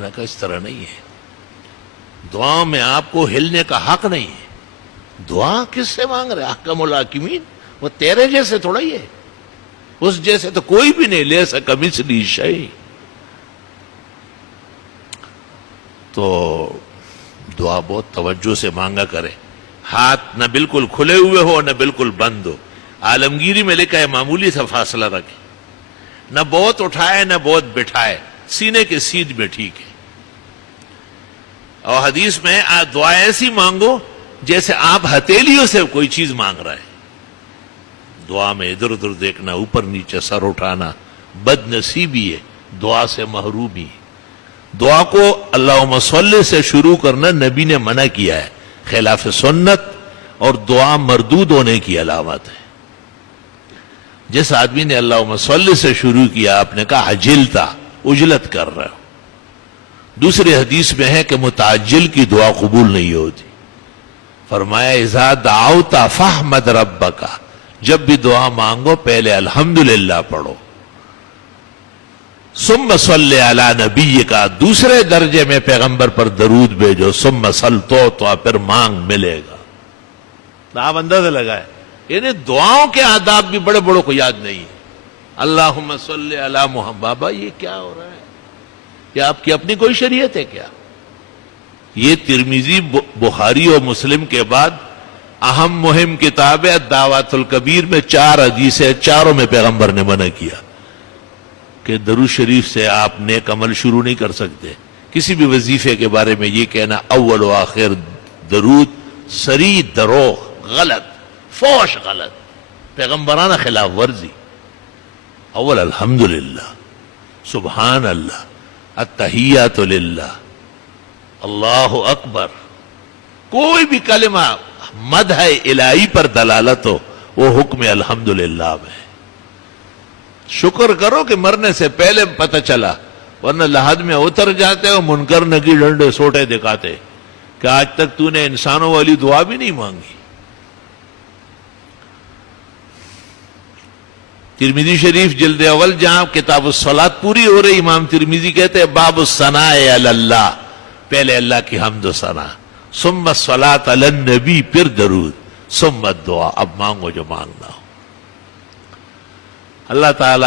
میں نے کہا اس طرح نہیں ہے، دعا میں آپ کو ہلنے کا حق نہیں ہے. دعا کس سے مانگ رہے؟ احکم الحاکمین، وہ تیرے جیسے تھوڑا ہی ہے، اس جیسے تو کوئی بھی نہیں. لیس کمثلہ شیء. تو دعا بہت توجہ سے مانگا کرے، ہاتھ نہ بالکل کھلے ہوئے ہو نہ بالکل بند ہو. عالمگیری میں لکھا ہے معمولی سا فاصلہ رکھے، نہ بہت اٹھائے نہ بہت بٹھائے، سینے کے سیدھ میں ٹھیک ہے. اور حدیث میں دعا ایسی مانگو جیسے آپ ہتھیلیوں سے کوئی چیز مانگ رہے ہیں. دعا میں ادھر ادھر دیکھنا، اوپر نیچے سر اٹھانا بد نصیبی ہے، دعا سے محرومی ہے. دعا کو اللہم صلی سے شروع کرنا نبی نے منع کیا ہے، خلاف سنت اور دعا مردود ہونے کی علامت ہے. جس آدمی نے اللہم صلی سے شروع کیا، آپ نے کہا عجلتا، اجلت کر رہے ہو. دوسری حدیث میں ہے کہ متعجل کی دعا قبول نہیں ہوتی. فرمایا اذا دعوت فاحمد ربک، جب بھی دعا مانگو پہلے الحمدللہ پڑھو. ثم صلی علی نبیک، دوسرے درجے میں پیغمبر پر درود بھیجو. ثم صل تو پھر مانگ ملے گا. آپ اندازہ لگائے، یعنی دعاؤں کے آداب بھی بڑے بڑوں کو یاد نہیں. اللہم صلی علی محمد. بابا یہ کیا ہو رہا ہے؟ یہ آپ کی اپنی کوئی شریعت ہے کیا؟ یہ ترمذی بخاری اور مسلم کے بعد اہم مہم کتاب ہے دعوات الکبیر میں 4 حدیثیں، چاروں میں پیغمبر نے منع کیا کہ درود شریف سے آپ نیک عمل شروع نہیں کر سکتے. کسی بھی وظیفے کے بارے میں یہ کہنا اول و آخر درود، سری دروغ، غلط، فوش غلط، پیغمبرانہ خلاف ورزی. اول الحمدللہ، سبحان اللہ، التحیات للہ، اللہ اکبر. کوئی بھی کلمہ مدح الہی پر دلالت ہو وہ حکم الحمدللہ میں. شکر کرو کہ مرنے سے پہلے پتہ چلا، ورنہ لحد میں اتر جاتے ہو منکر نکی ڈنڈے سوٹے دکھاتے کہ آج تک تو نے انسانوں والی دعا بھی نہیں مانگی. ترمذی شریف جلد اول جہاں کتاب الصلاۃ پوری ہو رہی، امام ترمذی کہتے ہیں باب الثناء علی اللہ، پہلے اللہ کی حمد و ثنا، ثم الصلاۃ علی النبی، پھر درود، ثم الدعا. اب مانگو جو مانگنا ہو. اللہ تعالی